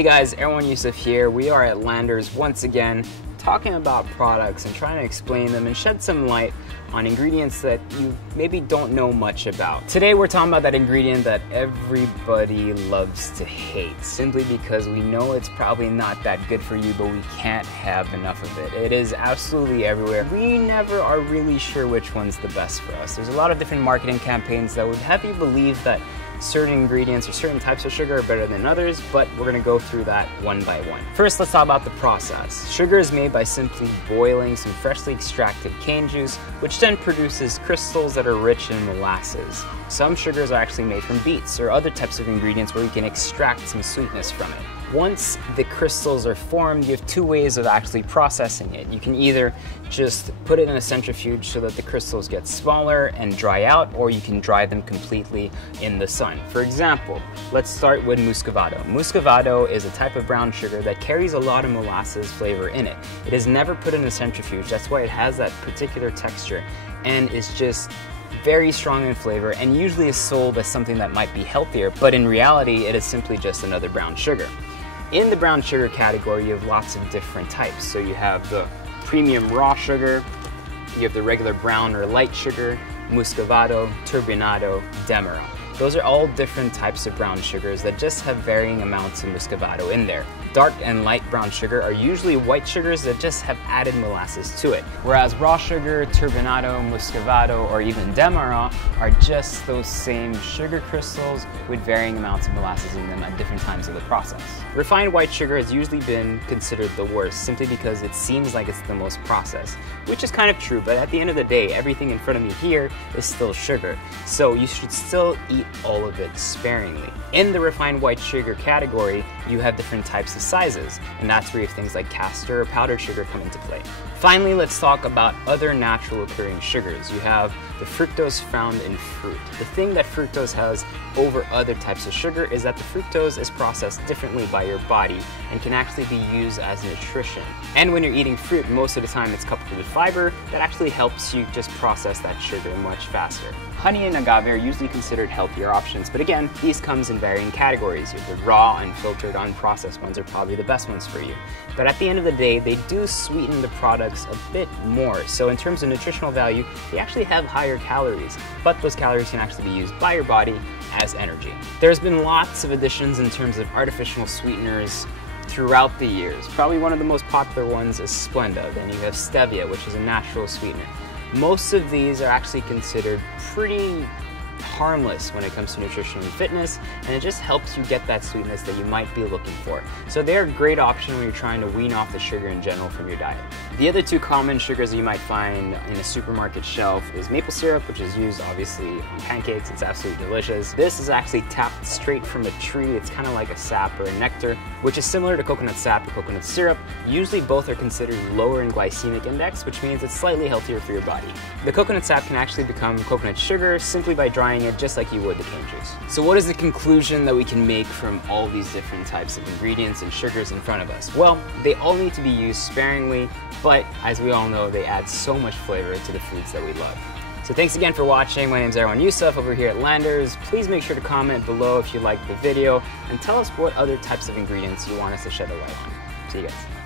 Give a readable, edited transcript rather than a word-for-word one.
Hey guys, Erwan Heussaff here. We are at Landers once again, talking about products and trying to explain them and shed some light on ingredients that you maybe don't know much about. Today we're talking about that ingredient that everybody loves to hate, simply because we know it's probably not that good for you, but we can't have enough of it. It is absolutely everywhere. We never are really sure which one's the best for us. There's a lot of different marketing campaigns that would have you believe that certain ingredients or certain types of sugar are better than others, but we're gonna go through that one by one. First, let's talk about the process. Sugar is made by simply boiling some freshly extracted cane juice, which then produces crystals that are rich in molasses. Some sugars are actually made from beets or other types of ingredients where you can extract some sweetness from it. Once the crystals are formed, you have two ways of actually processing it. You can either just put it in a centrifuge so that the crystals get smaller and dry out, or you can dry them completely in the sun. For example, let's start with muscovado. Muscovado is a type of brown sugar that carries a lot of molasses flavor in it. It is never put in a centrifuge, that's why it has that particular texture and is just very strong in flavor and usually is sold as something that might be healthier, but in reality it is simply just another brown sugar. In the brown sugar category, you have lots of different types. So you have the premium raw sugar, you have the regular brown or light sugar, muscovado, turbinado, demerara. Those are all different types of brown sugars that just have varying amounts of muscovado in there. Dark and light brown sugar are usually white sugars that just have added molasses to it. Whereas raw sugar, turbinado, muscovado, or even demerara are just those same sugar crystals with varying amounts of molasses in them at different times of the process. Refined white sugar has usually been considered the worst simply because it seems like it's the most processed, which is kind of true, but at the end of the day, everything in front of me here is still sugar. So you should still eat all of it sparingly. In the refined white sugar category, you have different types of sizes, and that's where you have things like castor or powdered sugar come into play. Finally, let's talk about other natural occurring sugars. You have the fructose found in fruit. The thing that fructose has over other types of sugar is that the fructose is processed differently by your body and can actually be used as nutrition. And when you're eating fruit, most of the time it's coupled with fiber that actually helps you just process that sugar much faster. Honey and agave are usually considered healthier options, but again, these comes in varying categories. The raw, unfiltered, unprocessed ones are probably the best ones for you. But at the end of the day, they do sweeten the products a bit more. So in terms of nutritional value, they actually have higher calories, but those calories can actually be used by your body as energy. There's been lots of additions in terms of artificial sweeteners throughout the years. Probably one of the most popular ones is Splenda. Then you have stevia, which is a natural sweetener. Most of these are actually considered pretty harmless when it comes to nutrition and fitness, and it just helps you get that sweetness that you might be looking for. So they're a great option when you're trying to wean off the sugar in general from your diet. The other two common sugars that you might find in a supermarket shelf is maple syrup, which is used obviously on pancakes. It's absolutely delicious. This is actually tapped straight from a tree. It's kind of like a sap or a nectar, which is similar to coconut sap or coconut syrup. Usually both are considered lower in glycemic index, which means it's slightly healthier for your body. The coconut sap can actually become coconut sugar simply by drying it just like you would the cane juice. So what is the conclusion that we can make from all these different types of ingredients and sugars in front of us? Well, they all need to be used sparingly, but as we all know, they add so much flavor to the foods that we love. So thanks again for watching. My name is Erwan Heussaff over here at Landers. Please make sure to comment below if you liked the video and tell us what other types of ingredients you want us to shed a light on. See you guys.